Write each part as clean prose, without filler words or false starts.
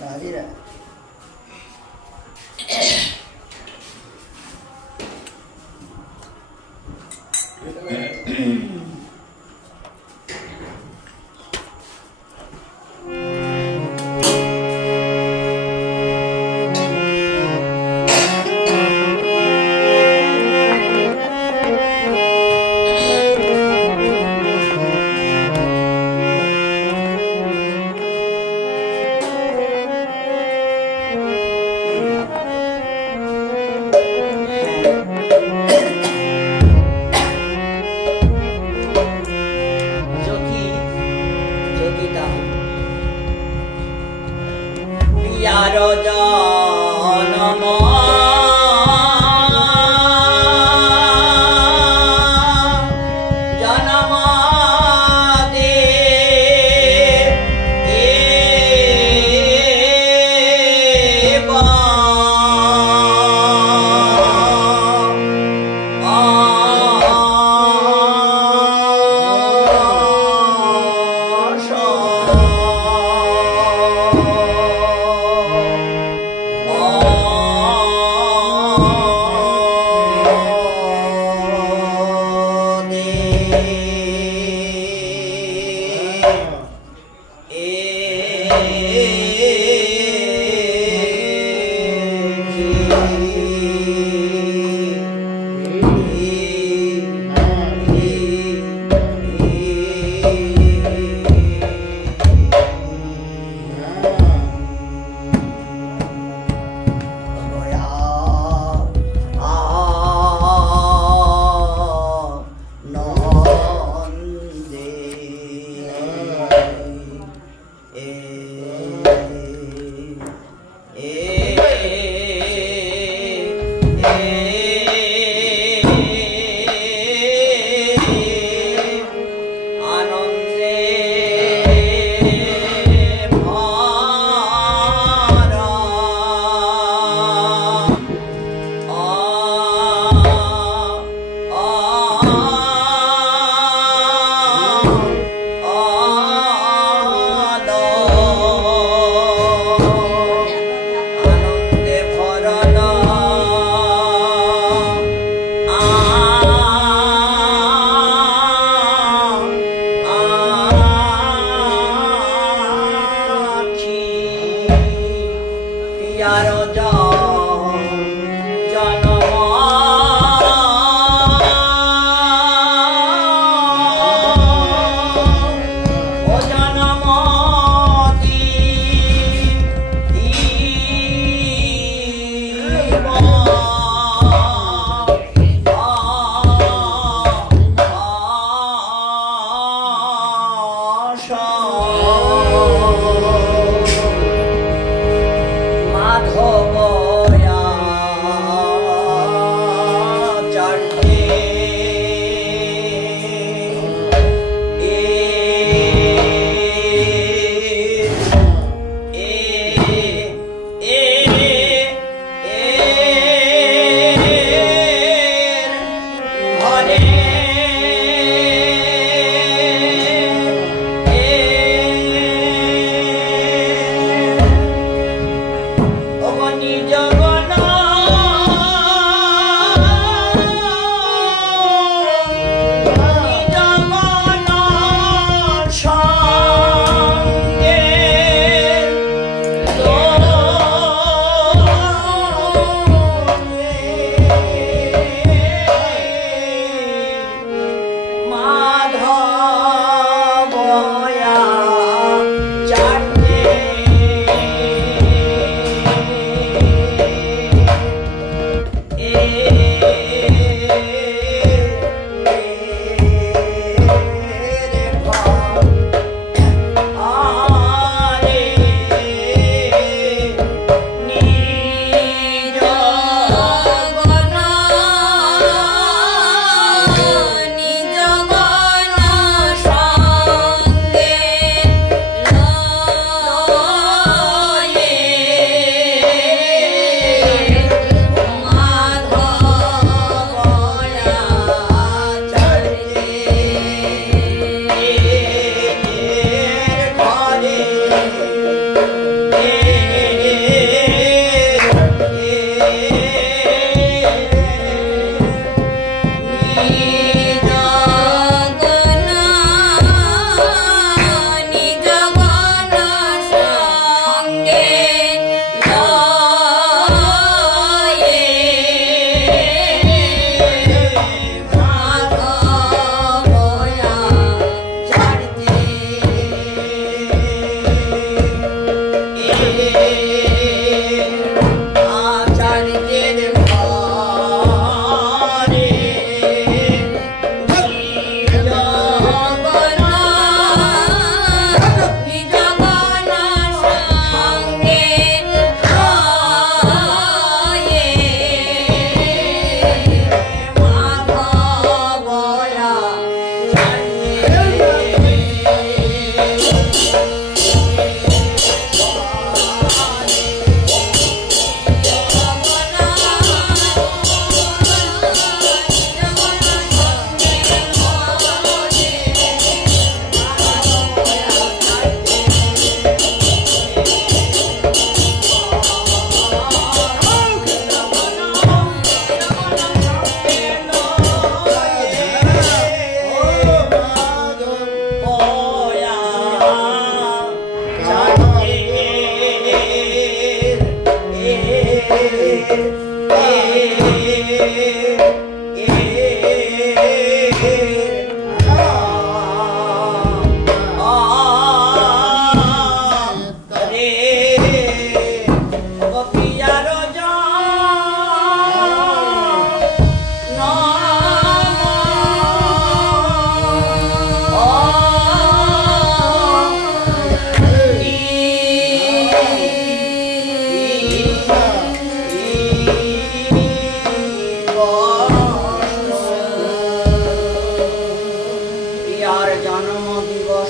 Nadira.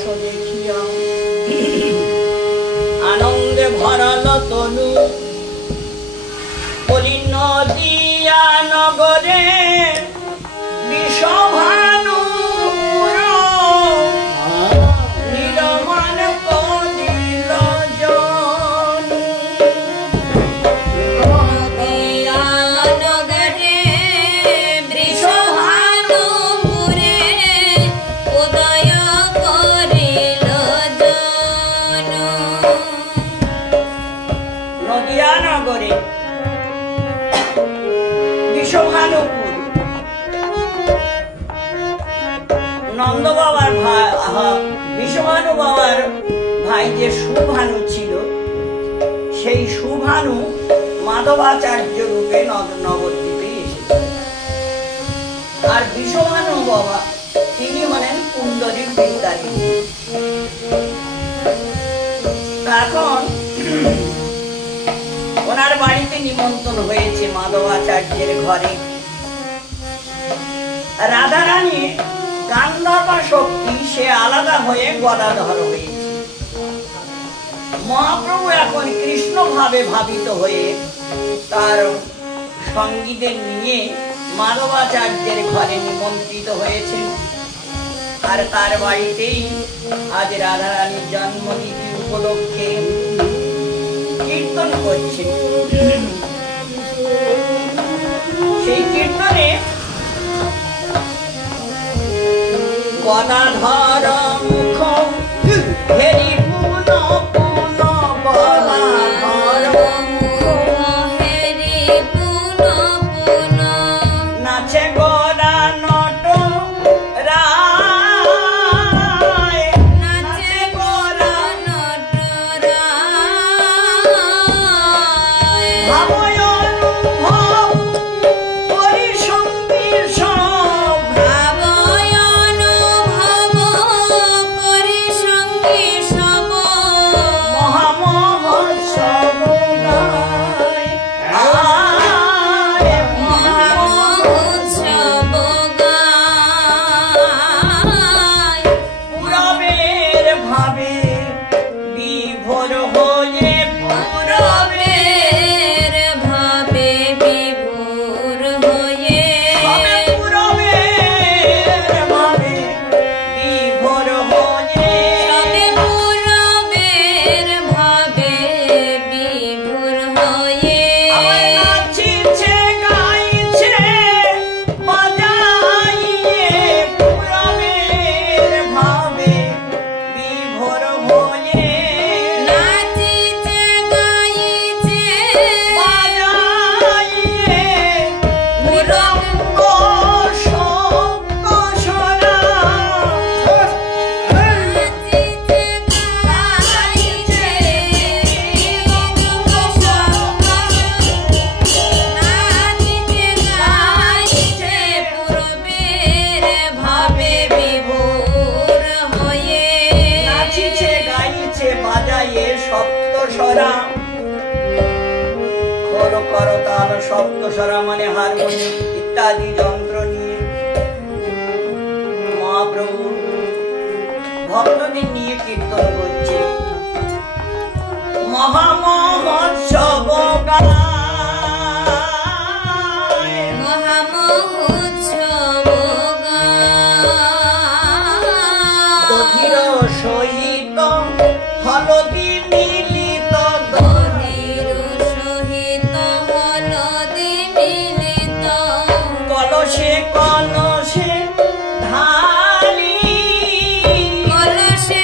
রস দেখিয়া আনন্দে ভরাল তনু বলি নদিয়া নগরে বিষভানু নন্দ বাবার বিশ্বভানু বাবার ভাই যে সুভানু ছিল, সেই সুভানু মাধবাচার্য রূপে নবদ্বীপে এসেছে। আর বিশ্বভানু বাবা তিনি হলেন কুণ্ডলীর বিদ্যারী। এখন ওনার বাড়িতে নিমন্ত্রণ হয়েছে মাধবাচার্যের ঘরে। রাধারানী গান্ধর্বা শক্তি সে আলাদা হয়ে গদাধর হয়েছে। মহাপ্রভু এখন কৃষ্ণ ভাবে ভাবিত হয়ে তার সঙ্গীদের নিয়ে মাধবাচার্যের ঘরে নিমন্ত্রিত হয়েছেন। আর তার বাড়িতেই আজ রাধারানীর জন্মতিথি উপলক্ষে কীর্তন করছে। সেই কীর্তনে গদাধর মুখ হেরি পুন পুন গদাধর মুখ হেরি পুন পুন নাচে গোরা নট রায় নাচে গোরা নট রায় ভাবয় অনুভব পরিসঙ্গীর সব ভাবয় অনুভব পরিসঙ্গীর সব মহামহোৎসব গায় মহামহোৎসব গায় পুরবের ভাবে বিভোর হয়ে পুরবের ভাবে বিভোর হয়ে পুরবের ভাবে বিভোর হয়ে পুরবের ভাবে বিভোর হয়ে নাচিছে গাইছে বাজাইয়ে পুরবের ভাবে বিভোর হয়ে নাচিছে গাইছে বাজাইয়ে মৃদঙ্গ শঙ্খ সরা নাচিছে গাইছে মৃদঙ্গ শঙ্খ নাচিছে গাইছে পুরবের ভাবে বিভোর হয়ে নাচিছে গাইছে বাজাইয়ে সপ্তস্বরা খোল করতাল সপ্তস্বরা মানে হারমোনিয়াম ইত্যাদি যন্ত্র নিয়ে মহাপ্রভু ভক্তদের নিয়ে কীর্তন করছে। মহামহোৎসব গায় মহামহোৎসব গায় দধির সহিত হলদি মিলিত দধির সহিত হলদি মিলিত কলসে কলসে ঢালি কলসে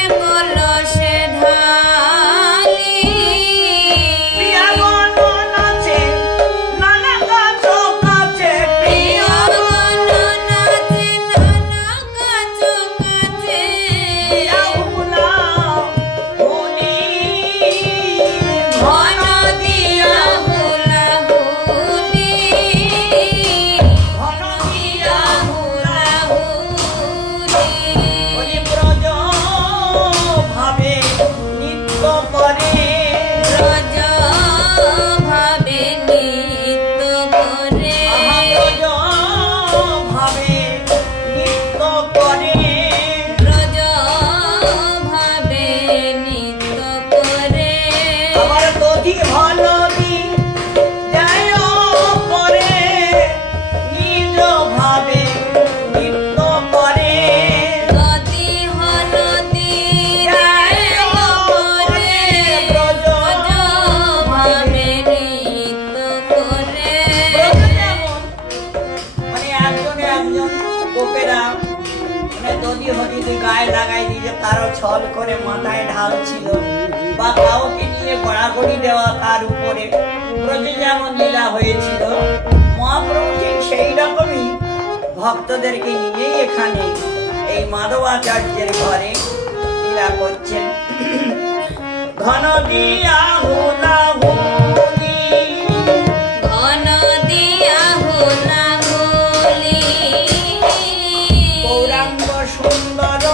কারো ছল করে মাথায় ঢালছিল, বা কাউকে নিয়ে গড়াগড়ি দেওয়া তার উপরে, ব্রজে যেমন লীলা হয়েছিল, মহাপ্রভু ঠিক সেই রকমই ভক্তদেরকে নিয়েই এখানে এই মাধবাচার্যের ঘরে লীলা করছেন। ঘন দিয়া হুলা হুলি, ঘন দিয়া হুলা হুলি, গৌরাঙ্গ সুন্দর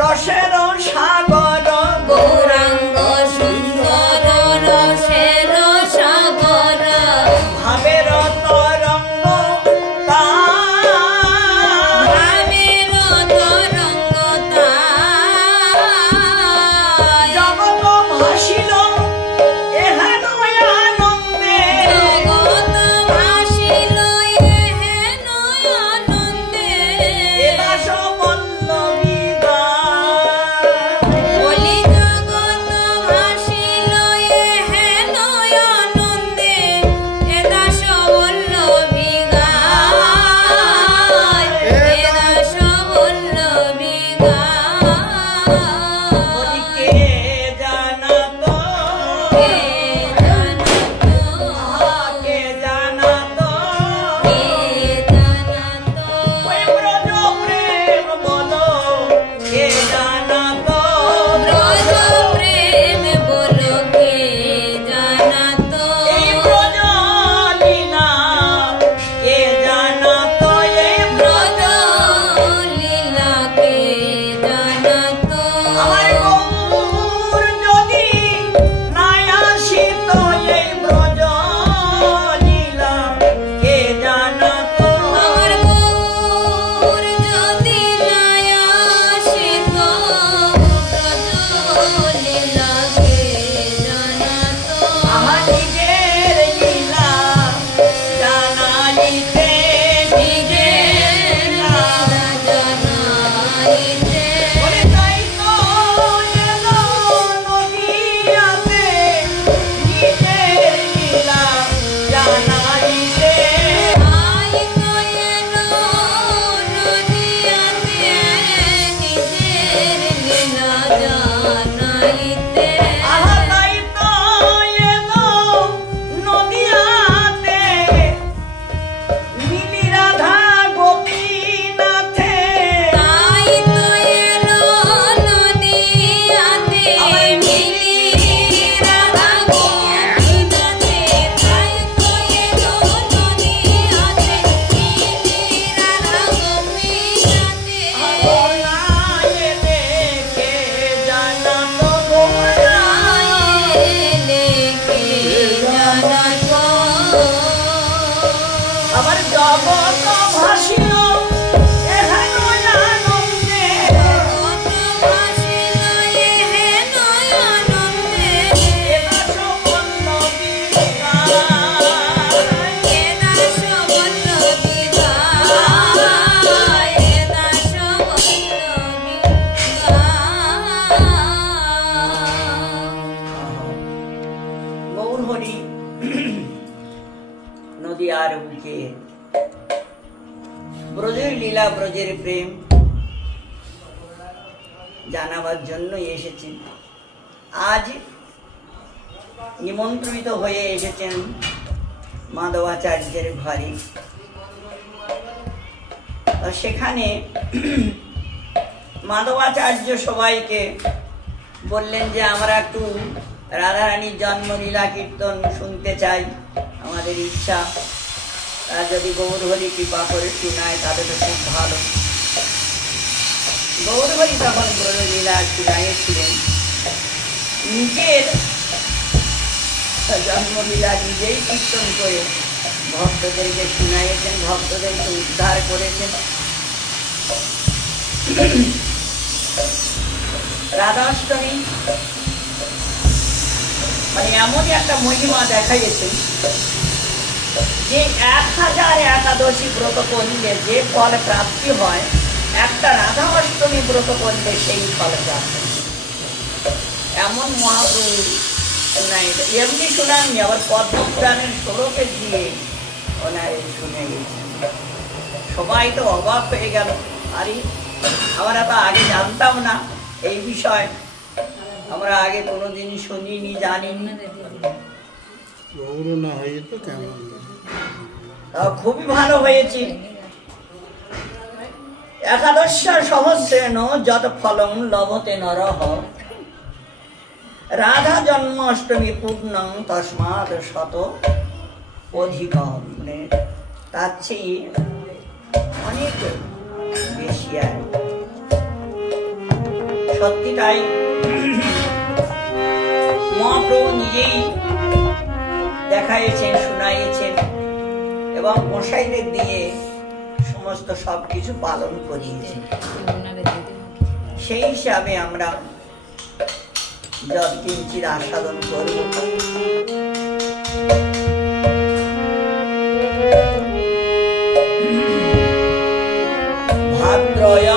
রসের সাগর, গৌরাঙ্গ সুন্দর রসের সাগর, ভাবের তরঙ্গ তার, ভাবের তরঙ্গ তার, জগৎ ভাসিল এহেন আনন্দে, জগৎ ভাসিল এহেন আনন্দে, এদাস বল্লভী গান। বলি জগৎ ভাসিল এহেন আনন্দে, এ দাস বল্লভী গায়, এ দাস বল্লভী গায়। বলি কে জানাত, কে জানাত, কে জানাত, কে জানাত, ওই ব্রজ প্রেম বলো, কে জানাত, ব্রজ প্রেম বলো কে জানাত, এই ব্রজ লীলা কে জানাত, এই ব্রজ লীলা কে জানাত, আমার গৌর যদি নাই আসিত, এই ব্রজ লীলা কে জানাত, আমার গৌর যদি নাই আসিত, ব্রজ লীলা কে জানাত, আমার নিজের লীলা জানাইতে, নিজের লীলা জানাইতে, বলে তাই তো এলো নদিয়াতে, নিজের লীলা জানাইতে, তাই তো এলো নদিয়াতে, নিজের লীলা জানাইতে, আহা তাই তো এলো নদিয়াতে, নীলি রাধা গোপীনাথে, তাই তো এলো নদিয়াতে, মিলি রাধা গোপীনাথে, তাই তো এলো নদিয়াতে, মিলি রাধা গোপীনাথে, গৌরায়ে দেখে জানাতো গৌরায়ে, লেকে জানাত, আবার জগৎ ভাসিল এহেন আনন্দে, জগৎ ভাসিল এহেন আনন্দে, এদাস বল্লভী গায়। এ দাস বল্লভী গায়, এ দাস বল্লভী গায়। গৌর হরি নদিয়ার বুকে ব্রজের লীলা, ব্রজের প্রেম জানাবার জন্য এসেছেন। আজ নিমন্ত্রিত হয়ে এসেছেন মাধবাচার্যের ঘরে। সেখানে মাধবাচার্য সবাইকে বললেন যে আমরা একটু রাধারানীর জন্মলীলা কীর্তন শুনতে চাই, আমাদের ইচ্ছা, তারা যদি গৌরহরি কৃপা করে শোনায় তাহলে তো খুব ভালো। গৌরহরি তখন ব্রজলীলা শুনাইয়েছিলেন, নিজের জন্মলীলা নিজেই কীর্তন করে ভক্তদেরকে শুনাইয়েছেন, ভক্তদেরকে উদ্ধার করেছেন। রাধাষ্টমী মানে এমনই একটা মহিমা দেখাইয়েছেন যে 1000 একাদশী ব্রত করলে যে ফল প্রাপ্তি হয়, একটা রাধা অষ্টমী ব্রত করলে সেই ফল প্রাপ্তি। এমন মহাপ্রভু এমনি শোনাননি, আবার পদ্মপুরাণের শ্লোকে দিয়ে ওনার শুনে গেছেন। সবাই তো অবাক হয়ে গেল, আরে আমরা তো আগে জানতাম না এই বিষয় আমরা আগে কোনোদিনই শুনিনি, জানিনি। গৌর না হয়ে তো কেমন খুবই ভালো হয়েছে। একাদশ সহস্রেণ যত ফলং লভতে নরহ, রাধা জন্মাষ্টমী পূর্ণং তস্মাৎ শত অধিকম। মানে তার চেয়ে অনেক বেশি। আর সত্যি তাই মহাপ্রভু নিজেই দেখাইছেন, শুনাইছেন এবং গোসাইদের দিয়ে সমস্ত সবকিছু পালন করিয়েছেন। সেই হিসাবে আমরা যত কিঞ্চিৎ আস্বাদন করব। ভাদ্রয়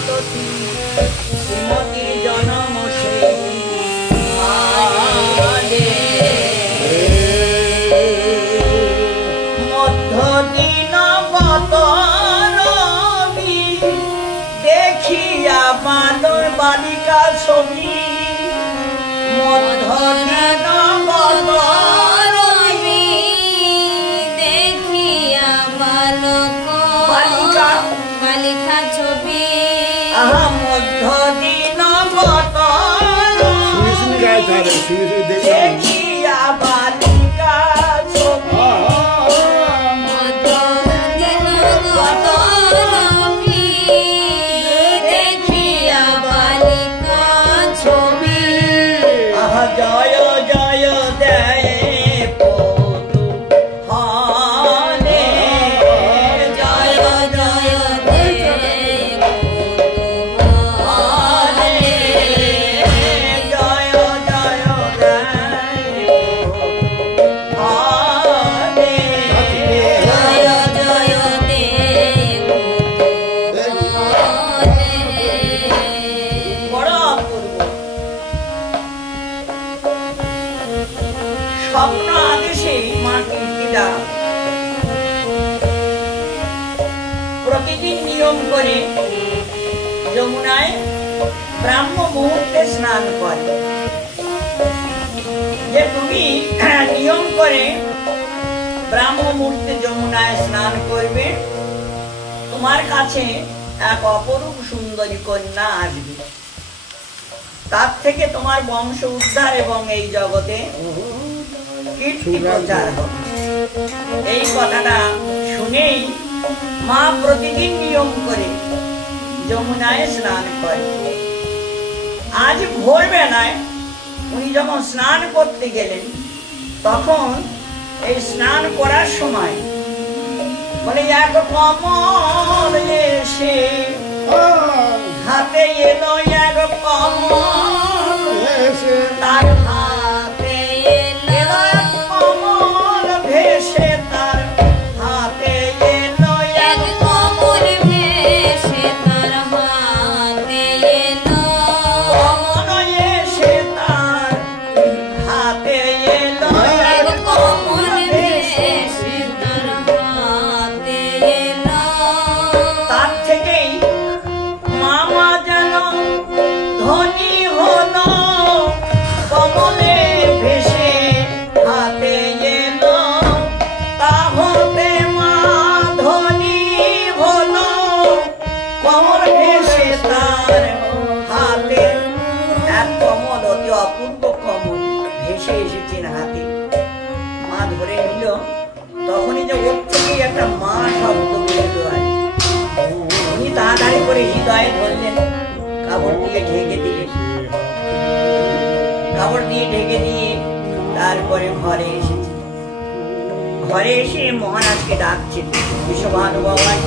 সততী শ্রীমতীর জনম সেই মাঝে মধ্যদিন গত রবি দেখিয়া বানর বালিকা ছবি মধ্যদিন গত রবি দেখিয়া বালক বালিকা ছবি আহা মধ্যদিন গত শুনি শুনি গায়ে তাহলে শুনি শুনি দেখলাম দেখিয়া বালিকা ছবি মধ্যদিন গত রবি দেখিয়া বালিকা ছবি আহা জয় জয় দেয় পতু হানে জয় জয় জয় হানে জয় জয় দেয় পতু হানে জয় জয় বড় অপূর্ব স্বপ্ন আদেশে মা কীর্তিদা প্রতিদিন নিয়ম করে যমুনায় ব্রাহ্ম মুহূর্তে স্নান করে যে তুমি নিয়ম করে ব্রাহ্ম মুহূর্তে যমুনায় স্নান করবে তোমার কাছে এক অপরূপ সুন্দরী কন্যা আসবে তার থেকে তোমার বংশ উদ্ধার এবং এই জগতে কীর্তি প্রচার হবে এই কথাটা শুনেই মা প্রতিদিন নিয়ম করে যমুনায় স্নান করে আজ ভোরবেলায় উনি যখন স্নান করতে গেলেন তখন এই স্নান করার সময় বলে এক কমল এসে হাতে এলো এক কমল তার হাতে এলো এক কমল ভেসে তার হাতে এলো এক এক কমল ভেসে তার হাতে এলো কমল এসে তার হাতে এলো এক কমল ভেসে তার হাতে এলো তার থেকেই মামা যেন ধনী হলো কমলে ভেসে হাতে এলো তা হতে মা ধনী হলো কমল ভেসে তার হাতে এক কমল অতি অপূর্ব কমল ভেসে এসেছেন হাতে মা ধরে নিল তখনই যে ওর থেকে একটা মা শব্দ বেরোলো আর উনি তাড়াতাড়ি করে হৃদয়ে ধরলেন কাপড় দিয়ে ঢেকে দিলেন কাপড় দিয়ে ঢেকে দিয়ে তারপরে ঘরে এসেছে ঘরে এসে মহারাজকে ডাকছেন বিশ্বভানুভগবান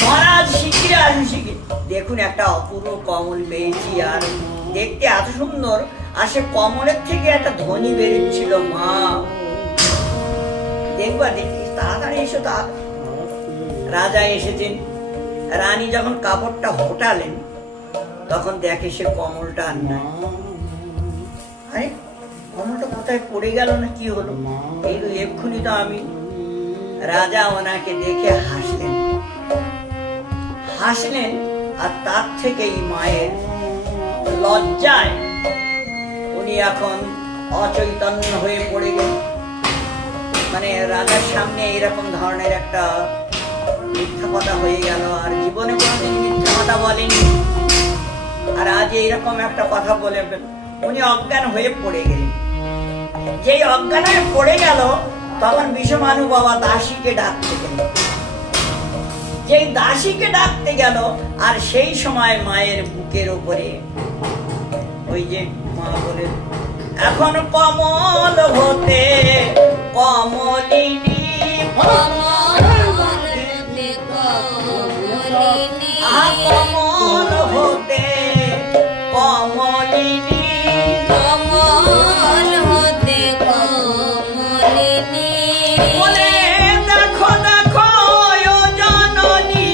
মহারাজ শিগগিরি আসুন শিগগিরি দেখুন একটা অপূর্ব কমল পেয়েছি আর দেখতে এত সুন্দর আর সে কমলের থেকে একটা ধ্বনি বেরোচ্ছিল মা দেখবা দেখি তাড়াতাড়ি এসো তাড়াতাড়ি রাজা এসেছেন রানী যখন কাপড়টা হটালেন তখন দেখে সে কমলটা আর নাই আরে কমলটা কোথায় পড়ে গেল না কি হলো এই তো এক্ষুনি তো আমি রাজা ওনাকে দেখে হাসলেন হাসলেন আর তার থেকেই মায়ের লজ্জায় উনি এখন অচৈতন্য হয়ে পড়ে গেলেন মানে রাজার সামনে এরকম ধরনের একটা মিথ্যা কথা হয়ে গেল আর জীবনে কোনোদিন মিথ্যা কথা বলেনি আর আজ এইরকম একটা কথা বলে উনি অজ্ঞান হয়ে পড়ে গেলেন যেই অজ্ঞান হয়ে পড়ে গেল তখন বিশ্বভানু বাবা দাসীকে ডাকতে গেল যেই দাসীকে ডাকতে গেল আর সেই সময় মায়ের বুকের উপরে ওই যে মা বলে এখন কমল হতে কমলিনী কমল হতে কমলিনী বলে দেখো দেখো ও জননী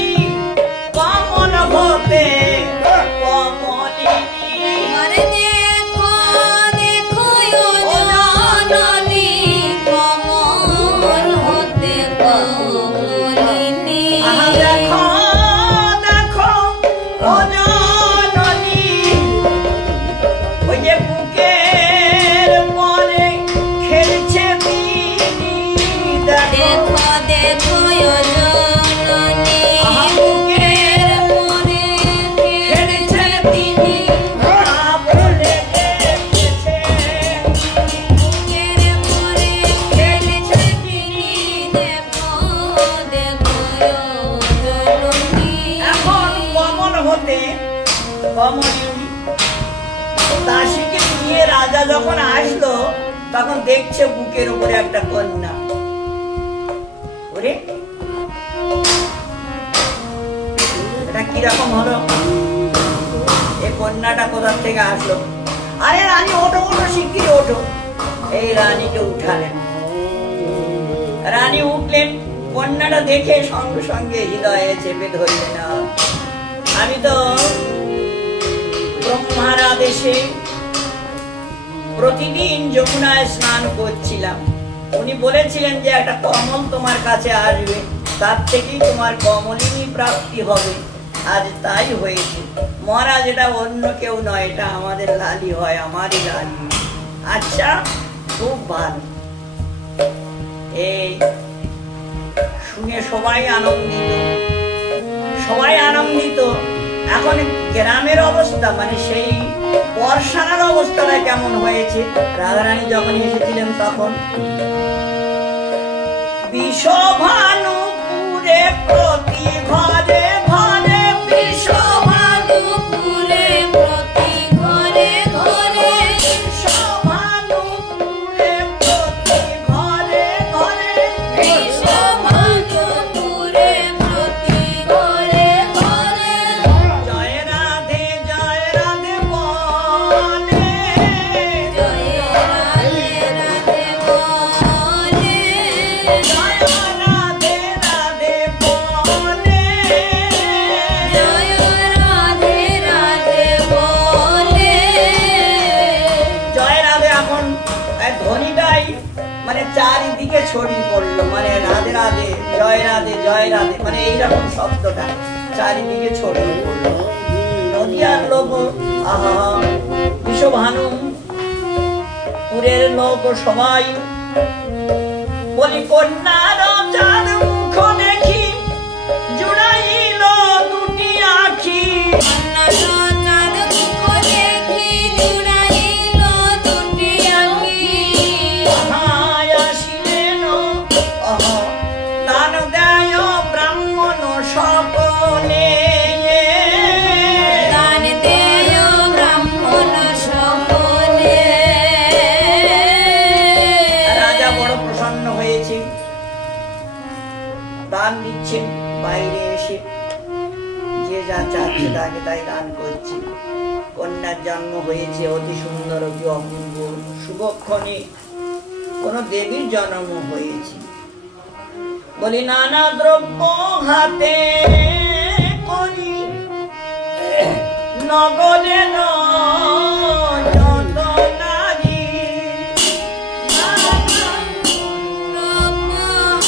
কমলিনী। দাসীকে নিয়ে রাজা যখন আসলো তখন দেখছে বুকের উপরে একটা কন্যা। ওরে এটা কিরকম হলো? এই কন্যাটা কোথা থেকে আসলো? আরে রানী ওঠো ওঠো, শিগগিরই ওঠো। এই রানীকে উঠালেন। রানী উঠলেন, কন্যাটা দেখে সঙ্গে সঙ্গে হৃদয়ে চেপে ধরলেন। আমি তো ব্রহ্মার আদেশে প্রতিদিন যমুনায় স্নান করছিলাম। উনি বলেছিলেন যে একটা কমল তোমার কাছে আসবে, তার থেকেই তোমার কমলিনী প্রাপ্তি হবে। আজ তাই হয়েছে। মহারাজ, এটা অন্য কেউ নয়, এটা আমাদের লালি হয়, আমারই লালি। আচ্ছা, খুব ভালো। এই শুনে সবাই আনন্দিত, সবাই আনন্দিত। এখন গ্রামের অবস্থা, মানে সেই বর্ষার অবস্থাটা কেমন হয়েছে? রাধারানী যখন এসেছিলেন তখন বিষভানুপুরে প্রতি ঘরে ঘরে, বিষভানুপুরে প্রতি ঘরে ঘরে, বিষভানুপুরে প্রতি ঘরে ঘরে, বিষভানুপুরে প্রতি ঘরে ঘরে, জয় রাধে বলে, জয় রাধে রাধে বলে, জয় রাধে বলে, জয় রাধে রাধে বলে। জয় রাধে। এখন ধ্বনিটাই মানে চারিদিকে ছড়িয়ে পড়লো, মানে রাধে রাধে, জয় রাধে, মানে এইরকম শব্দটা চারিদিকে ছড়িয়ে পড়লো। নদিয়ার লোক আহা, বিশ্বভানু পুরের লোক সবাই বলি কন্যার চার মুখ দেখি জুড়াইল দুটি আখি। কন্যার মুখ দেখি জুড়াইল দুটি আখি, আহায় আসিলেন দান দেয় ব্রাহ্মণ সকলে, দান দেয় ব্রাহ্মণ সকলে। রাজা বড় প্রসন্ন হয়েছে, দান দিচ্ছেন। বাইরে এসে যে যা চাচ্ছে তাকে তাই দান করছে। কন্যার জন্ম হয়েছে অতি সুন্দর, অতি অপূর্ব। শুভক্ষণে কোন দেবীর জন্ম হয়েছে। বলি নানা দ্রব্য হাতে করি নগরে যত নারী,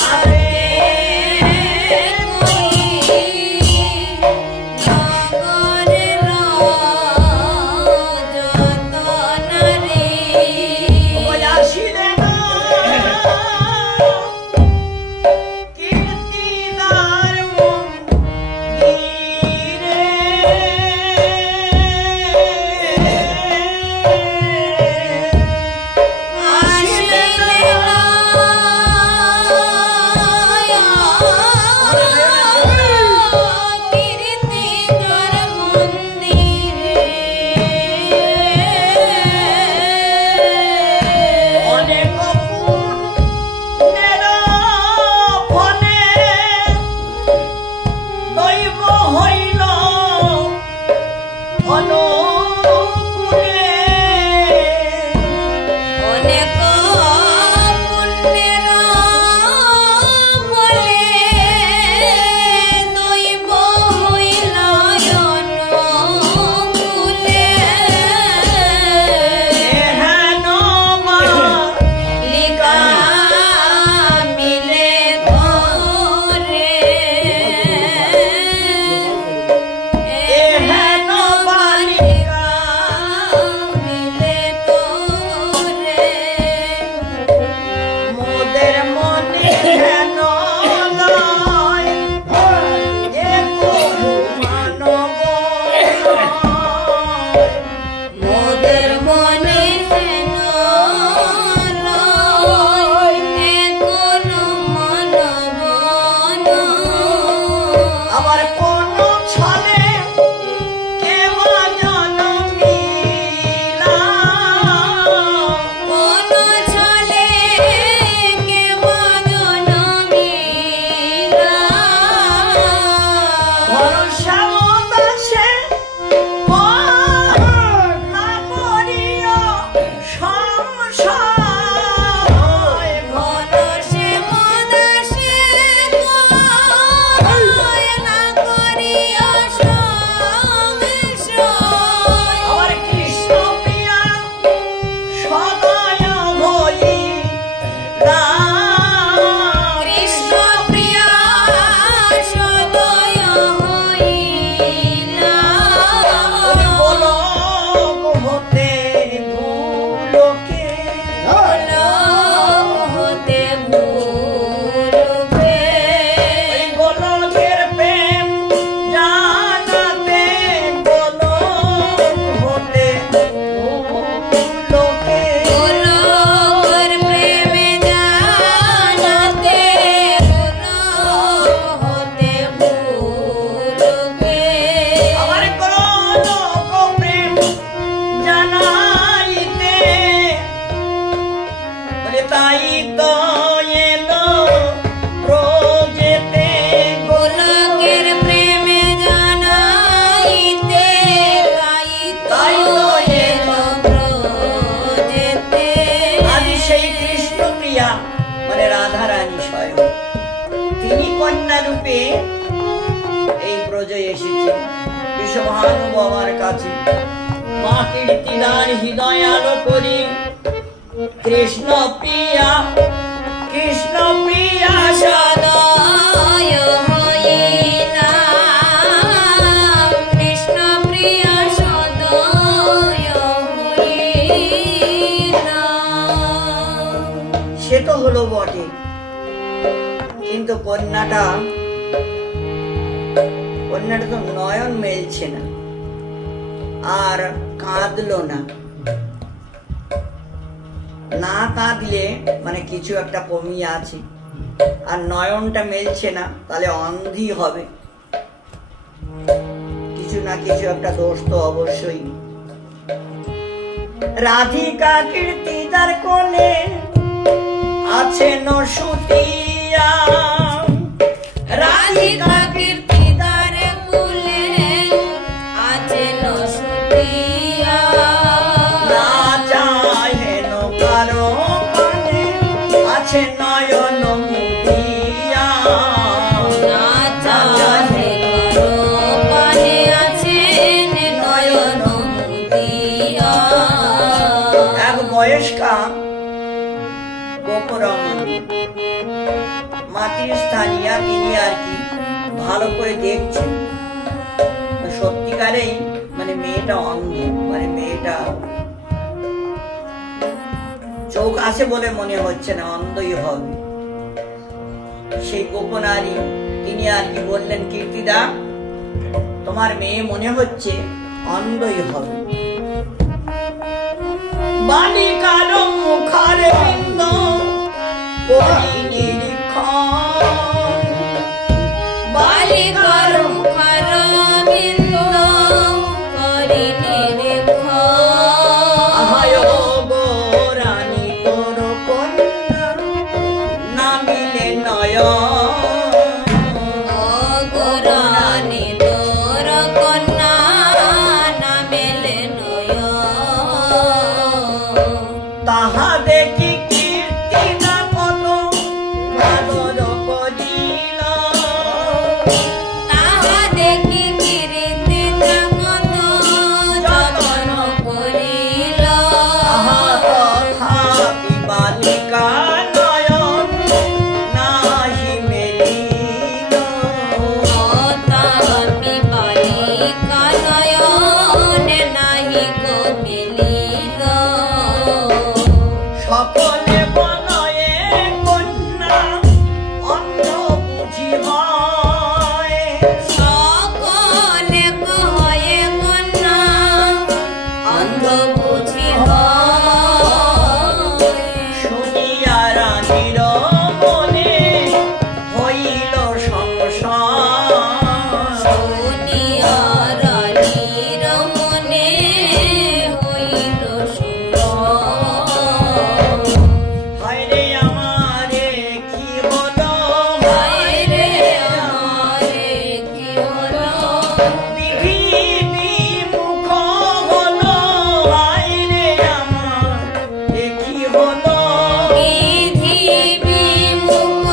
হাতে করি নগরের যত নারী, ওই আসিলেন কীর্তিদার মন্দিরে, অনেক পুণ্যের ফলে দৈব হইল অনুকূলে, অনেক পুণ্যের ফলে দৈব হইল অনুকূলে, হেন লিখা মিলে ধরে, হেন বালিকা এসেছি বিশ্বভানু বাবার কাছে। মা কীর্তিদার হৃদয় আলো করি, কৃষ্ণ প্রিয়া কৃষ্ণ প্রিয়া সদয় হইলাম, কৃষ্ণ প্রিয়া সদয় হইলাম। সে তো হলো বটে, কিন্তু কন্যাটা তো নয়ন মেলছে না, আর কাঁদলো না। না কাঁদলে মানে কিছু একটা কমি আছে, আর নয়নটা মেলছে না তাহলে অন্ধি হবে, কিছু না কিছু একটা দোষ তো অবশ্যই। রাধিকা কীর্তিদার কোলে আছেন সুতিয়া, রাধিকা কীর্তিদার কুলে আছেন সুতিয়া, না চাহেন কারো পানে আছে নয়ন মুদিয়া, না চাহে কারো পানে আছেন নয়ন মুদিয়া। এক বয়স্কা গোপরমণী মাতৃস্থানীয়া, তিনি আর কি ভালো করে দেখছেন, সত্যিকারেই মানে মেয়েটা অন্ধ, মানে মেয়েটা চোখ আছে বলে মনে হচ্ছে না, অন্ধই হবে। সেই গোপনারী তিনি আর কি বললেন, কীর্তিদা তোমার মেয়ে মনে হচ্ছে অন্ধই হবে। বালিকার মুখার বিন্দ করি নিরীক্ষণ, বালিকার মুখার বিন্দ করি নিরীক্ষণ। আহায় গো রানী তোর কন্যা না মিলে নয়ন, অগরানি তোর কন্যা না মেলে নয়ন। তাহা দেখি কীর্তিদা কত আদর করিল, তাহা দেখি কীর্তিদা কত যত্ন করিল। আহা তথাপি বালিকা নয়ন নাহি মেলিল, তথাপি বালিকা নয়ন নাহি কো মেলিল। সকলে বলয়ে কন্যা অন্ধ বুঝি হয়, সকলে কহে কন্যা অন্ধ বুঝি হয়। শুনিয়া রানীর মনে হইল সংশয়, শুনিয়া রানীর মনে হইল সংশয়। হায়রে আমারে কি হলো, হায় রে আমারে কি হলো, বিধি বিমুখ হলো, হায়রে আমার এ কি হলো, বিধি বিমুখ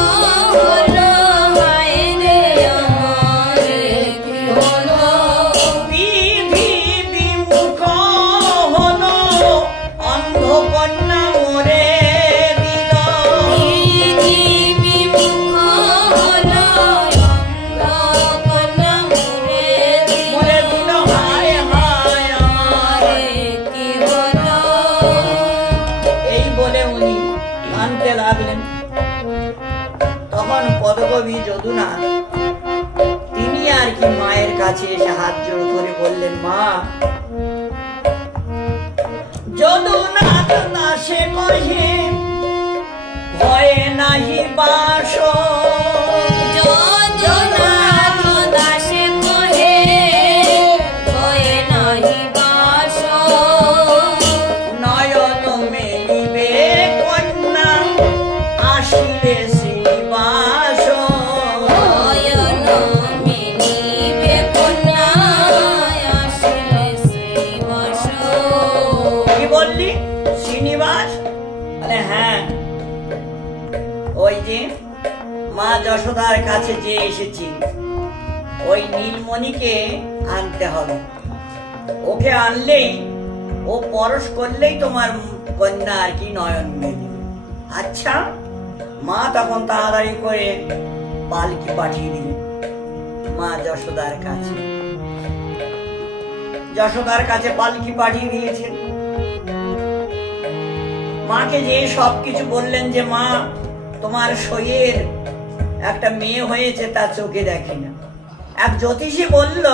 হলো, হায় রে আমারে কি হলো। বিধি বিমুখ হলো, অন্ধ কন্যা মোরে দিল, বিধি বিমুখ হলো, অন্ধ কন্যা মোরে দিল। মোরে দিল, হায় হায় আমার। আমারে কি হলো। এই বলে উনি কাঁদতে লাগলেন। তখন পদকবি যদুনাথ তিনি আর কি মায়ের কাছে এসে হাত জোড় করে বললেন, মা যদুনাথ দাসে কহে ভয়ে নাহি বাস, যদুনাথ দাসে কহে ভয়ে নাহি বাস। নয়ন মেলিবে কন্যা আসিলে শ্রীনিবাস, নয়ন মেলিবে কন্যা আসিলে শ্রীবাস। কি বললি শ্রীনিবাস? বলে হ্যাঁ, ওই যে মা যশোদার কাছে যে এসেছি ওই নীলমণিকে আনতে হবে। ওকে আনলেই, ও পরশ করলেই তোমার কন্যা আর কি নয়ন মেলে। আচ্ছা, মা তখন তাড়াতাড়ি করে পালকি পাঠিয়ে দিলেন মা যশোদার কাছে। যশোদার কাছে পালকি পাঠিয়ে দিয়েছেন। মাকে যে সবকিছু বললেন যে মা তোমার সইয়ের একটা মেয়ে হয়েছে, তা চোখে দেখে না। এক জ্যোতিষী বলল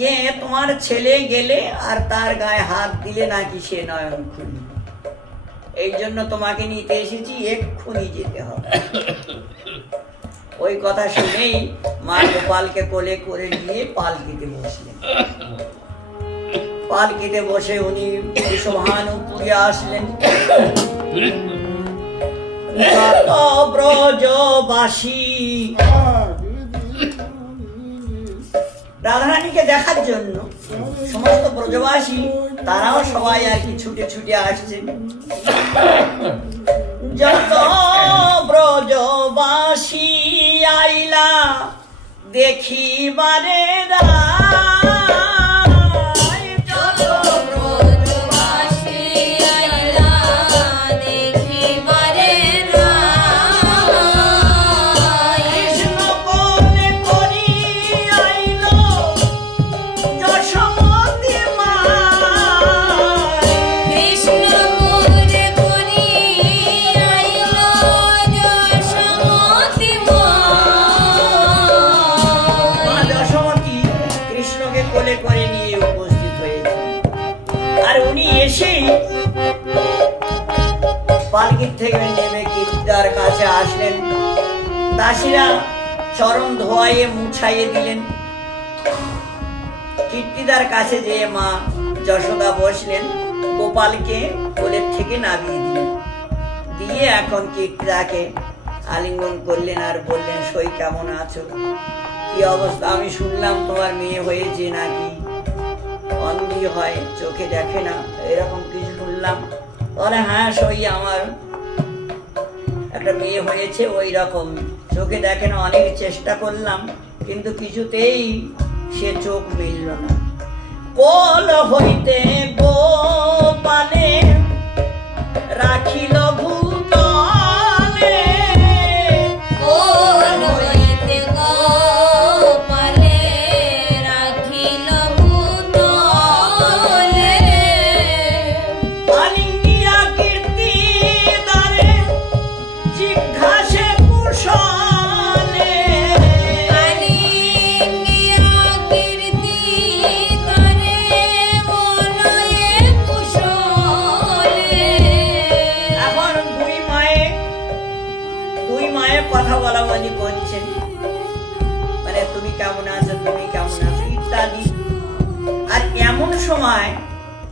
যে তোমার ছেলে গেলে আর তার গায়ে হাত দিলে নাকি সে নয়ন খুলবে, এই জন্য তোমাকে নিতে এসেছি, এক্ষুনি যেতে হবে। ওই কথা শুনেই মা গোপালকে কোলে করে নিয়ে পালকিতে বসলেন। পালকিতে বসে উনি বৃষভানুপুরে আসলেন। ব্রজবাসী রাধারানীকে দেখার জন্য সমস্ত ব্রজবাসী তারাও সবাই আর কি ছুটে ছুটে আসছেন। যত ব্রজবাসী আইলা দেখিবারে পালকির থেকে নেমে কীর্তিদার কাছে আসলেন। দাসীরা চরণ ধোয়াইয়ে মুছাইয়ে দিলেন। কীর্তিদার কাছে যেয়ে মা যশোদা বসলেন, গোপালকে কোলের থেকে নামিয়ে দিলেন। দিয়ে এখন কীর্তিদাকে আলিঙ্গন করলেন আর বললেন, সই কেমন আছো, কি অবস্থা? আমি শুনলাম তোমার মেয়ে হয়েছে নাকি, অন্ধি হয়, চোখে দেখে না, এরকম কিছু শুনলাম। বলে হ্যাঁ সই, আমার একটা মেয়ে হয়েছে, ওই রকম চোখে দেখে না, অনেক চেষ্টা করলাম কিন্তু কিছুতেই সে চোখ মিলল না। কোল হইতে গোপালে রাখিল ভূতলে, কোল হইতে গোপালে রাখিল ভূতলে, আলিঙ্গিয়া কীর্তিদারে জিজ্ঞাসে কুশলে, আলিঙ্গিয়া কীর্তিদারে বলয়ে কুশলে। এখন দুই মায়ে কথা বলাবলি করছেন, মানে তুমি কেমন আছো, তুমি কেমন আছো ইত্যাদি। আর এমন সময়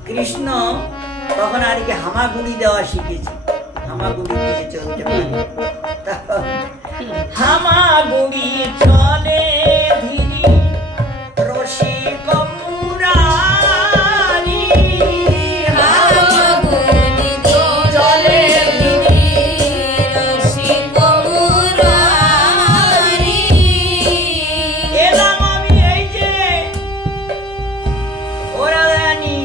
কৃষ্ণ তখন আর কি হামাগুড়ি দেওয়া শিখেছে, হামাগুড়ি দিয়ে চলতে পারে। হামাগুড়ি চলে ধীরে রসিক মুরারি, হামাগুড়ি চলে ধীরে রসিক মুরারি। এলাম আমি এই যে ও রাধারানী,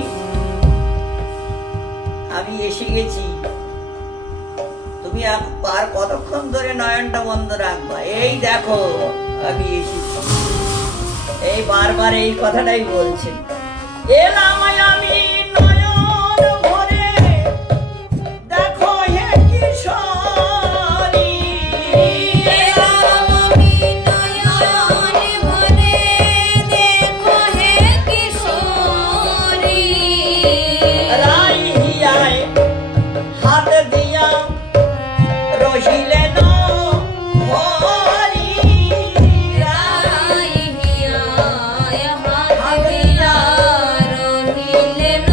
আমি এসে গেছি। তুমি আর কতক্ষণ ধরে নয়নটা বন্ধ রাখবা? এই দেখো আমি এসেছি। এই বারবার এই কথাটাই বলছেন। এলাম আমি নয়ন ভরে, দেখো হে কিশোরী, এলাম আমি নয়ন ভরে, দেখো হে কিশোরী। রাই হিয়ায় হাত দিয়া রহিলেন হরি, রাই হিয়ায় হাত দিয়া রহিলেন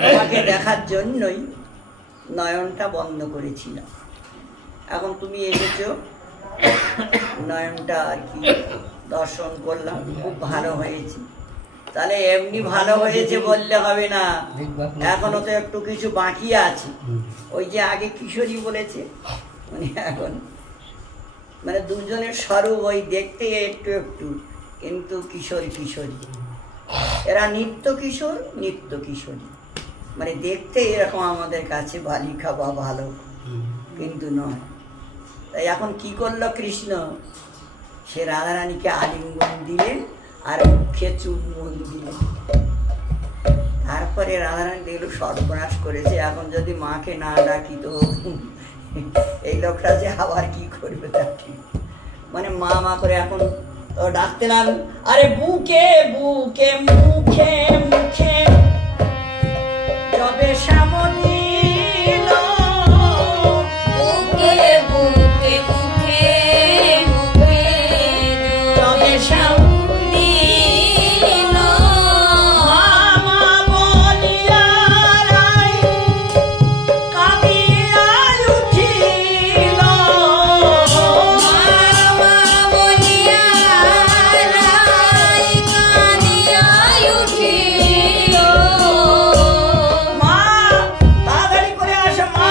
তোমাকে দেখার জন্যই নয়নটা বন্ধ করেছিলাম। এখন তুমি এসেছো, নয়নটা আর কি দর্শন করলাম, খুব ভালো হয়েছে। তাহলে এমনি ভালো হয়েছে বললে হবে না, এখনো তো একটু কিছু বাকি আছে। ওই যে আগে কিশোরী বলেছে, মানে এখন মানে দুজনের স্বরূপ ওই দেখতে একটু একটু, কিন্তু কিশোর কিশোরী, এরা নিত্য কিশোর নিত্য কিশোরী, মানে দেখতে এরকম আমাদের কাছে বালিকা বা ভালো, কিন্তু নয়। তাই এখন কি করলো কৃষ্ণ, সে রাধারানীকে আলিঙ্গন দিলেন আর মুখে চুম্বন দিলেন। তারপরে রাধারানী দেখলো সর্বনাশ করেছে, এখন যদি মাকে না ডাকি তো এই লোকটা যে আবার কি করবে তাকে, মানে মা মা করে এখন ডাকতে লাগলো, আরে বুকে বুকে মুখে মুখে যবে সামদিল, বুকে বুকে মুখে মুখে যবে সামদিল, মামা বলিয়া রাই কাঁদিয়া উঠিল, মামা বলিয়া রাই কাঁদিয়া উঠিল। মা তাড়াতাড়ি করে আসো মা।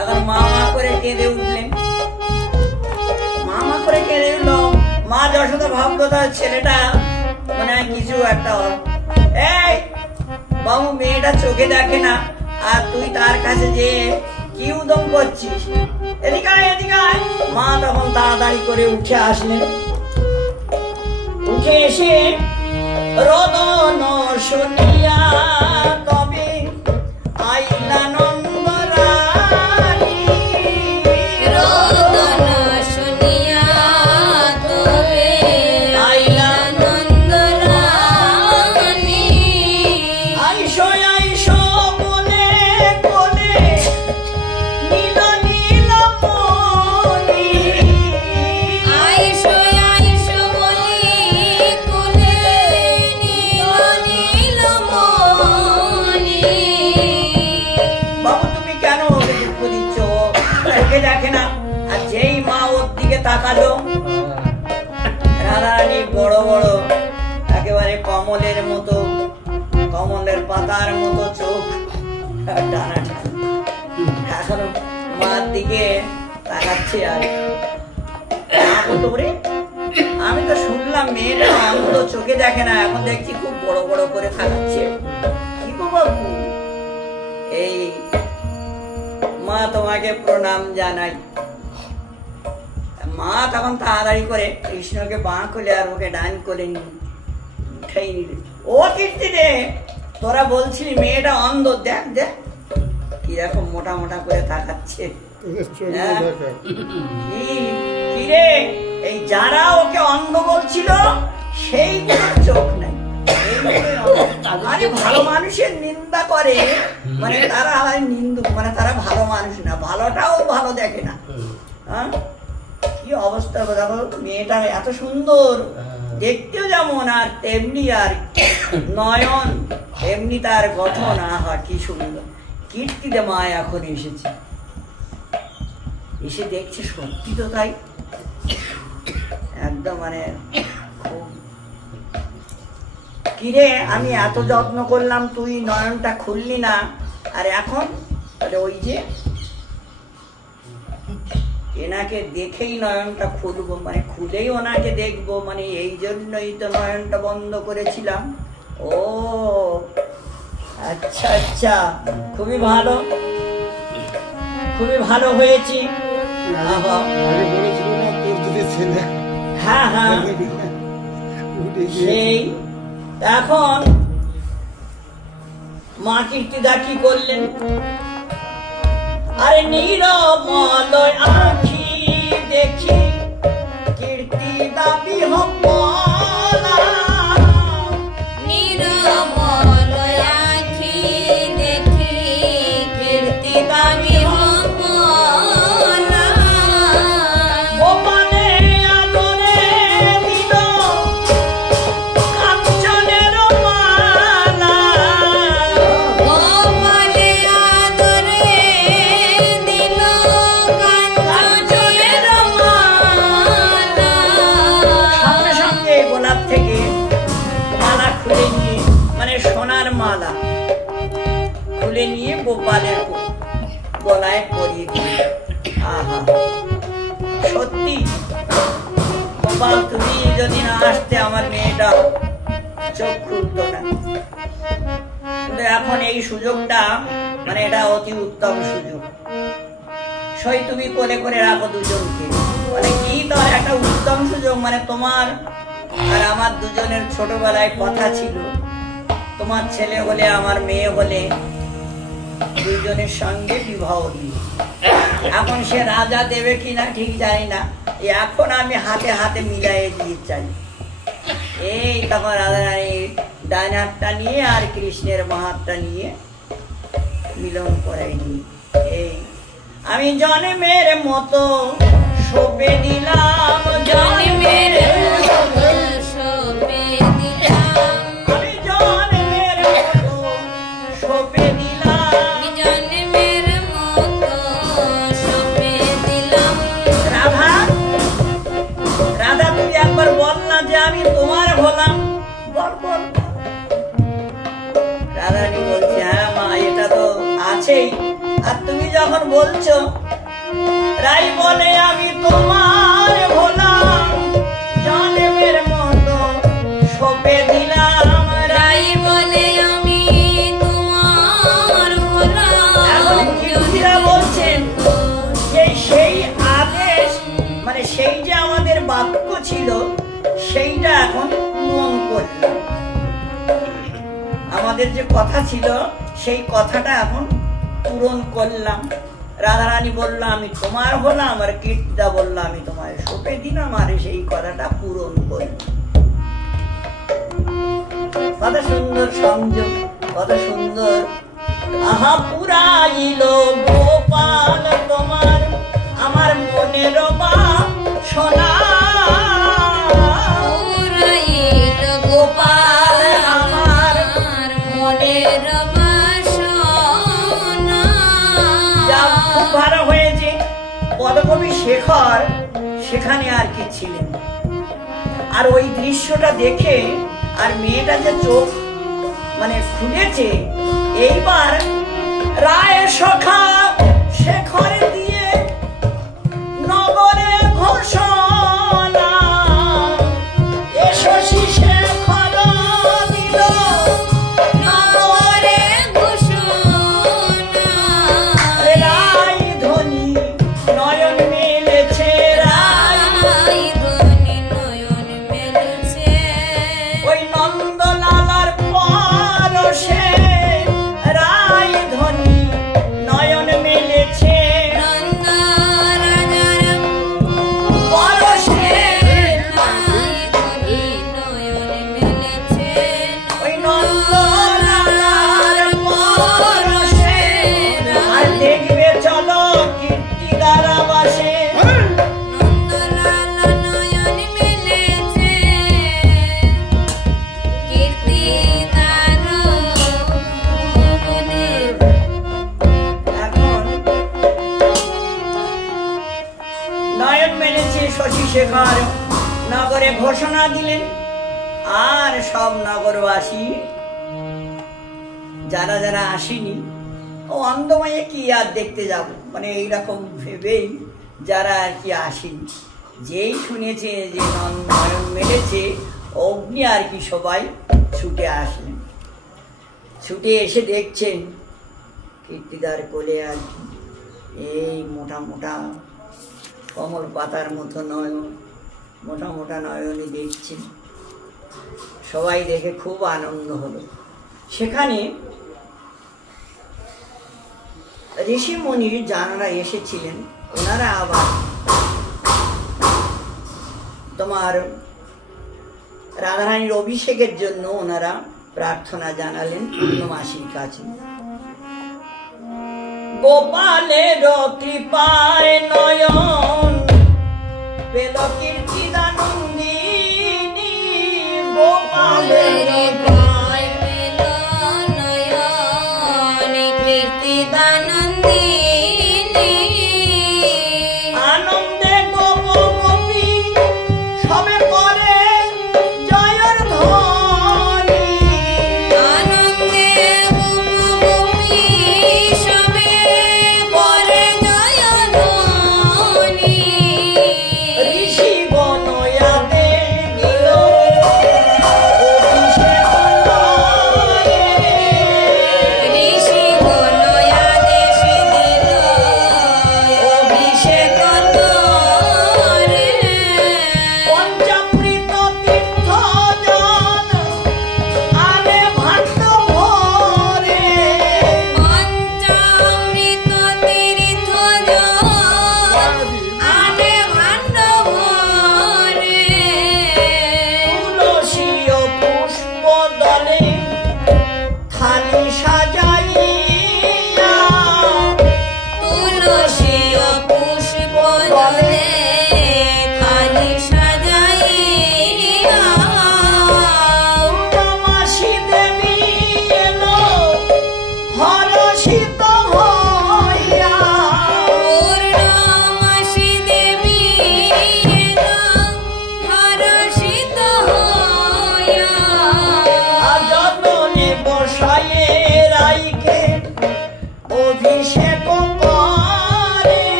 এখন মামা করে কেঁদে উঠলেন, মামা করে কেঁদে উঠল। মা যশোদা ভাবলো তার ছেলেটা মানে কিছু একটা, এই বাবু মেয়েটা চোখে দেখে না, আর তুই তার কাছে যে কি উদম করছিস, এদিকে আয়, এদিকে আয়। মা তখন তাড়াতাড়ি করে উঠে আসলেন, উঠে এসে রোদন শুনিয়া তবে আইলা নন্দরানী, রোদন শুনিয়া তবে আইলা নন্দরানী। আইসো আইসো বলে বলে নীল নীল মণি, আইসো আইসো বলি কোলে নীল নীল মণি। বাবু তুমি কেন ওকে দুঃখ দিচ্ছ, চোখে দেখে না। আর যেই মা ওর দিকে তাকালো, রাধারানী বড় বড় একেবারে কমলের মতো, কমলের পাতার মতো চোখ, টানা টানা, এখনো মার দিকে তাকাচ্ছে। আর মা বলতো, "ওরে, আমি তো শুনলাম মেয়েটা অন্ধ, চোখে দেখে না, এখন দেখছি খুব বড় বড় করে তাকাচ্ছে, কি গো বাবু?" এই মা তোমাকে প্রণাম জানাই। মা তখন তাড়াতাড়ি করে কৃষ্ণকে বাঁ কোলে আর ওকে ডান কোলে উঠেই নিলে, ও কীর্তি রে, তোরা বলছিলি মেয়েটা অন্ধ, দেখ দেখ কিরকম মোটা মোটা করে তাকাচ্ছে। ওদের চোখে হ্যাঁ। দেখা। কি রে, এই যারা ওকে অন্ধ বলছিল সেই চোখ নাই, আরে ভালো মানুষের নিন্দা করে, মানে তারা নিন্দুক, মানে তারা ভালো মানুষ না, ভালোটাও ভালো দেখে না। হ্যাঁ, কি অবস্থা দেখো, মেয়েটা এত সুন্দর দেখতেও যেমন, আর তেমনি, আর নয়ন এমনি তার গঠন, আহা কি সুন্দর। কীর্তিতে মা এখন এসেছে, এসে দেখছে সত্যি তো তাই, একদম মানে খুব। কিরে, আমি এত যত্ন করলাম, তুই নয়নটা খুললি না, আর এখন তাহলে ওই যে এনাকে দেখেই নয়নটা খুলবো, মানে খুলেই ওনাকে দেখবো, মানে এই জন্যই তো নয়নটা বন্ধ করেছিলাম। ও আচ্ছা আচ্ছা, খুবই ভালো, খুবই ভালো হয়েছি। আহা, আগে বলেছিল না তোর যদি ছেলে হ্যাঁ হ্যাঁ, উঠে গিয়ে সেই এখন মা কীর্তিদা কি করলেন, আরে নীরমলয় আখি দেখি কীর্তিদা বিহ্বলা, নিরমলয় আখি দেখি কীর্তিদা বিহ্বলা। গোপালে আদরে দিল কাঞ্চনের মালা, সোনার মালা খুলে নিয়ে গোপালের গলায় পরিয়ে দিল। আহা, সত্যি গোপাল, তুমি যদি না আসতে আমার মেয়েটা চোখ খুলতো না। কিন্তু এখন এই সুযোগটা, মানে এটা অতি উত্তম সুযোগ। সই তুমি কোলে করে রাখো দুজনকে। মানে কি তার একটা উত্তম সুযোগ, মানে তোমার আর আমার দুজনের ছোটবেলায় কথা ছিল, তোমার ছেলে হলে আমার মেয়ে হলে দুজনের সঙ্গে বিবাহ দিই। এখন সে রাজা দেবে কিনা ঠিক জানি না, এখন আমি হাতে হাতে মিলাই দিয়ে চাই। এই তখন রাজা রানীর ডান হাতটা নিয়ে আর কৃষ্ণের বাঁ নিয়ে মিলন করাই দিই। এই আমি জন্মের মতো সঁপে দিলাম, জন্মের মতো সঁপে দিলাম, আমি জন্মের মতো সঁপে দিলাম, জন্মের মতো সঁপে দিলাম। রাধা, রাধা তুমি একবার বল না যে আমি তোমার হলাম। বল বল। রাধারানী বলছে, হ্যাঁ মা, এটা তো আছেই। আর তুমি যখন বলছো, রাই বলে আমি তোমার হলাম, জন্মের মতো সঁপে দিলাম, রাই বলে আমি তোমার হলাম। এখন কীর্তিরা বলছেন যে সেই আদেশ, মানে সেই যে আমাদের বাক্য ছিল, সেইটা এখন পূরণ করলাম। আমাদের যে কথা ছিল সেই কথাটা এখন পূরণ করলাম। রাধারানী বলল আমি তোমার হলাম, আর কীর্তিদা বলল আমি তোমার সঁপে দিলাম, আর সেই কথাটা পূরণ করলাম। কত সুন্দর সংযোগ, কত সুন্দর। আহা পুরাইল গোপাল তোমার আমার মনের বাসনা, পুরাইল গোপাল আমার মনের বাসনা। যা খুব ভালো হয়েছে, পদকবি শেখর সেখানে আর কি ছিলেন। আর ওই দৃশ্যটা দেখে আর মেয়েটা যে চোখ মানে খুলেছে, এইবার রায় সখা শেখর দিয়ে নগরে ঘোষণা, এসো শেখর দিল নগরে ঘোষণা, রায় ধ্বনি নয়ন মেলেছে, রায় ধ্বনি নয়ন মেলেছে, ওই নন্দলালার পরশে রায় ধ্বনি নয়ন মেলেছে, নন্দ রাজার পরশে রায় ধ্বনি নয়ন মেলেছে, ওই নন্দলালার পরশে। আর দেখবে চলো কীর্তিদার আবাসে, নন্দলালা নয়ন মেলেছে, কীর্তিদার ভবনে। এখন নয়ন মেলেছে, শশী শেখর নগরে ঘোষণা দিলেন। আর সব নগরবাসী যারা যারা আসেনি, ও অন্ধমায়ে কি আর দেখতে যাব, মানে এইরকম ভেবেই যারা আর কি আসেনি, যেই শুনেছে যে নয়ন মেলেছে, অগ্নি আর কি সবাই ছুটে আসলেন। ছুটে এসে দেখছেন কীর্তিদার কোলে আর কি এই মোটা মোটা কমল পাতার মতো নয়ন, মোটা মোটা নয়নে দেখছেন। সবাই দেখে খুব আনন্দ হলো। সেখানে ঋষি মুনির যারা এসেছিলেন, ওনারা আবার তোমার রাধারানীর অভিষেকের জন্য ওনারা প্রার্থনা জানালেন পূর্ণমাসীর কাছে। গোপালের কৃপায় নয়ন পেল কীর্তিদানন্দিনী, গোপালের কৃপায় পেল নয়ন কীর্তিদানন্দিনী, আনন্দে গোপী সবে করে জয়ের ধ্বনি, আনন্দে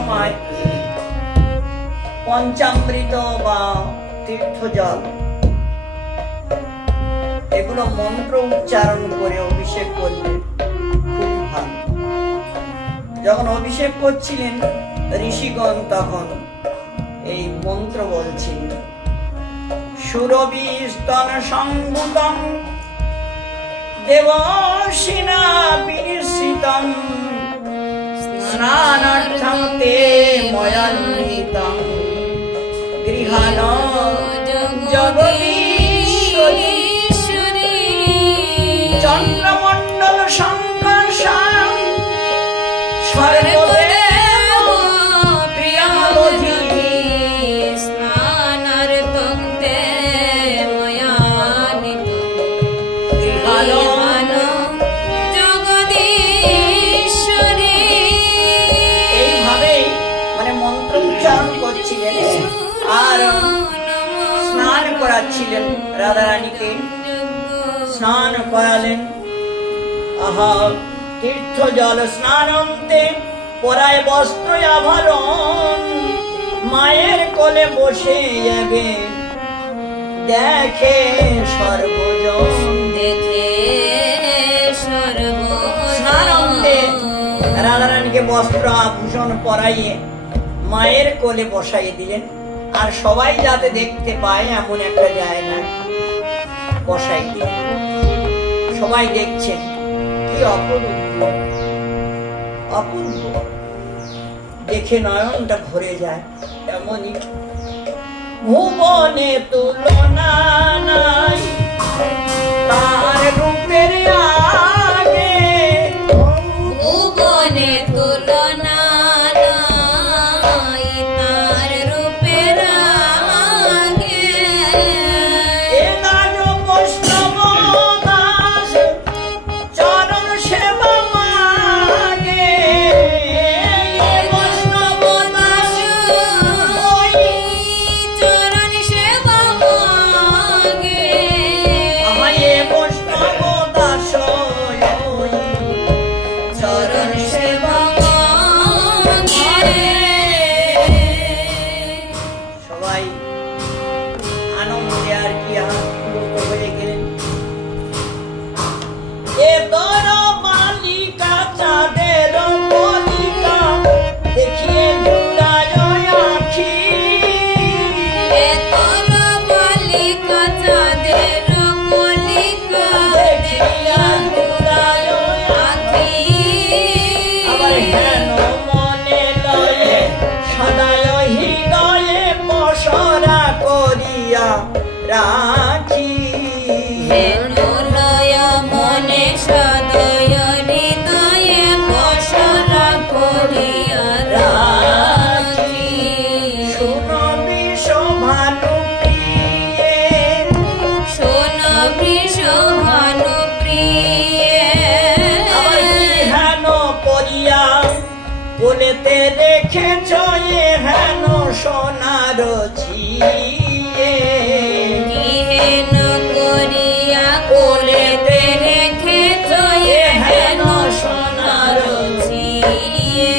সময় পঞ্চামৃত বা তীর্থজল এগুলো মন্ত্র উচ্চারণ করে অভিষেক করলে খুব ভালো। যখন অভিষেক করছিলেন ঋষিগণ তখন এই মন্ত্র বলছিলেন, সুরভি স্তন সংভূতং দেবসিনা বিনিশ্রিতং স্নানার্থং তে ময়ান্বিতং গৃহাণং জগদীশ্বরী চন্দ্রমণ্ডল সংকর্ষণ সর্বদেব প্রিয়ালোধি স্নানার্থং তে ময়ানিতং গৃহাণং জগদীশ্বরী। এইভাবেই মানে মন্ত্র উচ্চারণ করছিলেন আর স্নান করাচ্ছিলেন রাধারানীকে, স্নান করালেন। আহা তীর্থ জল স্নানন্তে পরায় বস্ত্র আভরণ, মায়ের কোলে বসে যাবে দেখে সর্বজন। দেখে স্নানন্তে রাধারানীকে বস্ত্র আভূষণ পরাইয়ে মায়ের কোলে বসাইয়ে দিলেন, আর সবাই যাতে দেখতে পায় এমন একটা জায়গায় বসাই দিলেন। সবাই দেখছেন, কি অপূর্ব অপূর্ব, দেখে নয়নটা ভরে যায়। এমনই ভুবনে তুলনা নাই তার রূপের আগে, ভুবনে তুলনা নাই তার রূপের আগে। এ দাস বৈষ্ণব দাস চরণ সেবা মাগে, এ বৈষ্ণব দাস ওই চরণ সেবা মাগে। আমায় এ বৈষ্ণব দাস ওই চরণ সেবা মাগে। সবাই আনন্দে আর কি আপ্লুত হয়ে গেলেন। এ তোর বালিকা চাঁদের কলিকা দেখিয়ে জুড়ায় আখি, এ তোর বালিকা চাঁদের কলিকা দেখিয়া জুড়ায় আখি। আবার হেন মনে লয়ে সদায় হৃদয়ে পসরা করিয়া রাখি, হেন লয় মনে সদয় হৃদয়ে পসরা করিয়া রাখি। সুনবি শোভানু প্রিয়ে শোনবি শোভানুপ্রিয়ে। আবার কি হেন করিয়া বলেতে রেখেছ এ হেন সোনার ছিয়ে, কি হেন করিয়া কোলেতে রেখেছ এ হেন সোনার ছিয়ে।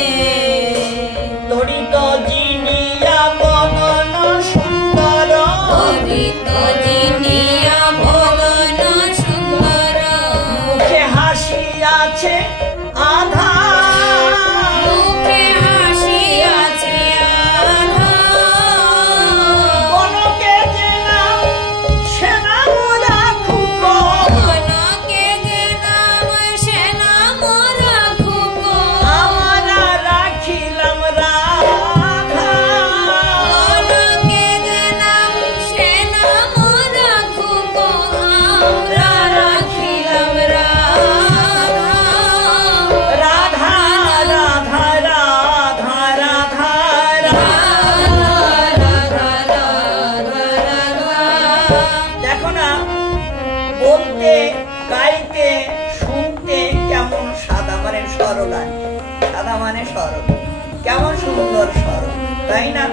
তরিত জিনিয়া বদন সুন্দর, হরিত জিনিয়া ভগন সুন্দর। মুখে হাসি আছে আধা, মুখে হাসি আছে আধা। কনকে যে নাম সে নাম রাখুক, কনকে যে নাম সে নাম রাখুক। আমরা রাখিলাম রাধা। কনকে যে নাম সে নাম রাখুক। আমরা রাখিলাম রাধা। রাধা রাধা রাধা রাধা রাধা। দেখো না, বলতে গাইতে শুনতে কেমন সাদা মানে সরল, সাদা মানে সরল, কেমন সুন্দর সরল, তাই না?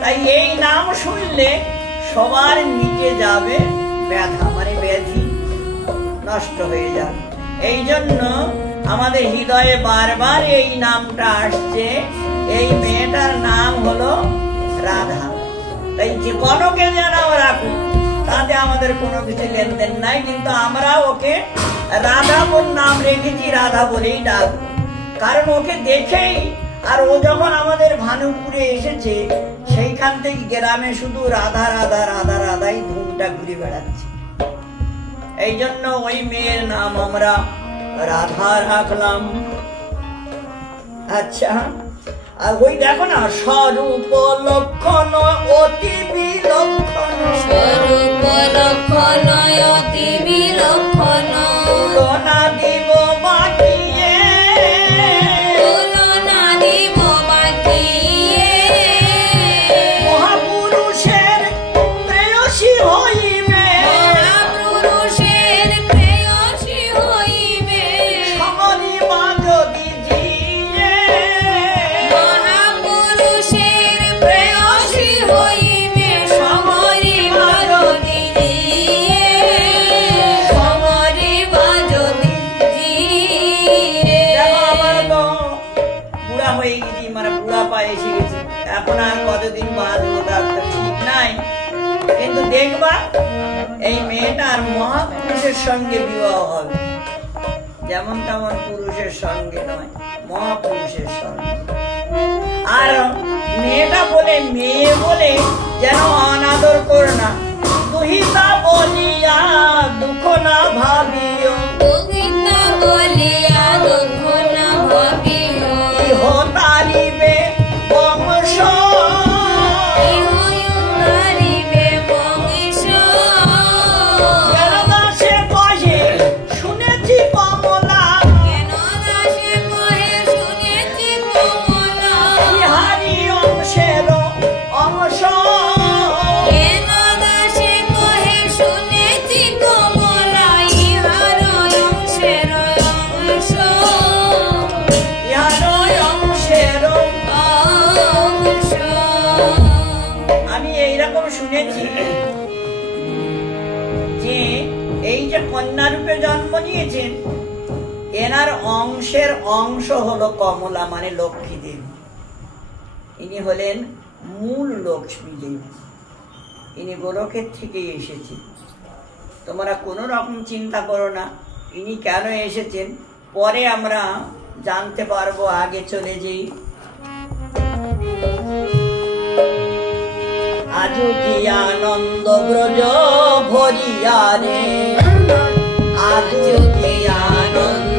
তাই এই নাম শুনলে সবার মিটে যাবে ব্যথা মানে ব্যাধি, নষ্ট হয়ে যাবে। এই জন্য আমাদের হৃদয়ে বারবার এই নামটা আসছে, এই মেয়েটার নাম হলো রাধা। তাই যে গণকে যে নাম রাখুক তাতে আমাদের কোনো কিছু লেনদেন নাই, কিন্তু আমরা ওকে রাধা বল নাম রেখেছি, রাধা বলেই ডাকবো। কারণ ওকে দেখেই, আর ও যখন আমাদের ভানুপুরে এসেছে সেইখান থেকে গ্রামে শুধু রাধা রাধা রাধা রাধাই ধুমটা ঘুরে বেড়াচ্ছে। এই জন্য ওই মেয়ের নাম আমরা রাধা রাখলাম। আচ্ছা, আর ওই দেখো না, স্বরূপ লক্ষণ অতি বিলক্ষণ, স্বরূপ লক্ষণ অতি বিলক্ষণ, তুলনা দিব বাকিয়ে, তুলনা দিব বাকিয়ে, মহাপুরুষের প্রেয়সী হইবে, মহাপুরুষের প্রেয়সী হইবে, সমরিমা যদি জিয়ে, মহাপুরুষের প্রেয়সী হইবে, সমরিমা যদি জিয়ে, সমরিমা যদি জিয়ে। দেখো আমার তো বুড়া হয়ে গেছি, মানে বুড়া পায়ে এসে গেছি, এখন আর কতদিন বাঁচবো তার তো ঠিক নাই। কিন্তু দেখবা এই মেয়েটার মহাপুরুষের সঙ্গে বিবাহ হবে, যেমন তেমন পুরুষের সঙ্গে নয়, মহাপুরুষের সঙ্গে। আর মেয়েটা বলে, মেয়ে বলে যেন অনাদর করো না, দুহিতা বলিয়া দুঃখ না ভাবিও, দুঃখিতা বলিয়া দুঃখ না ভাবিও, ইহ তারিবে বংশ, ইহয়ুতারিবে বংশ। কেন দাসে কহে শুনেছি কমলা, কেন দাসে কহে শুনেছি কমলা, ইহারি অংশের অংশ, কেন দাসে কহে শুনেছি কমলা, ইহার অংশের অংশ, ইহার অংশের। অংশ। আমি এইরকম শুনেছি যে এই যে কন্যা রূপে জন্ম নিয়েছেন, এনার অংশের অংশ হলো কমলা, মানে লক্ষ্মী দেবী। ইনি হলেন মূল লক্ষ্মী দেবী, ইনি গোলকের থেকে এসেছেন। তোমরা কোনো রকম চিন্তা করো না ইনি কেন এসেছেন, পরে আমরা জানতে পারবো। আগে চলে যাই। আজু কি আনন্দ ব্রজ ভরিয়া রে, আজু কি আনন্দ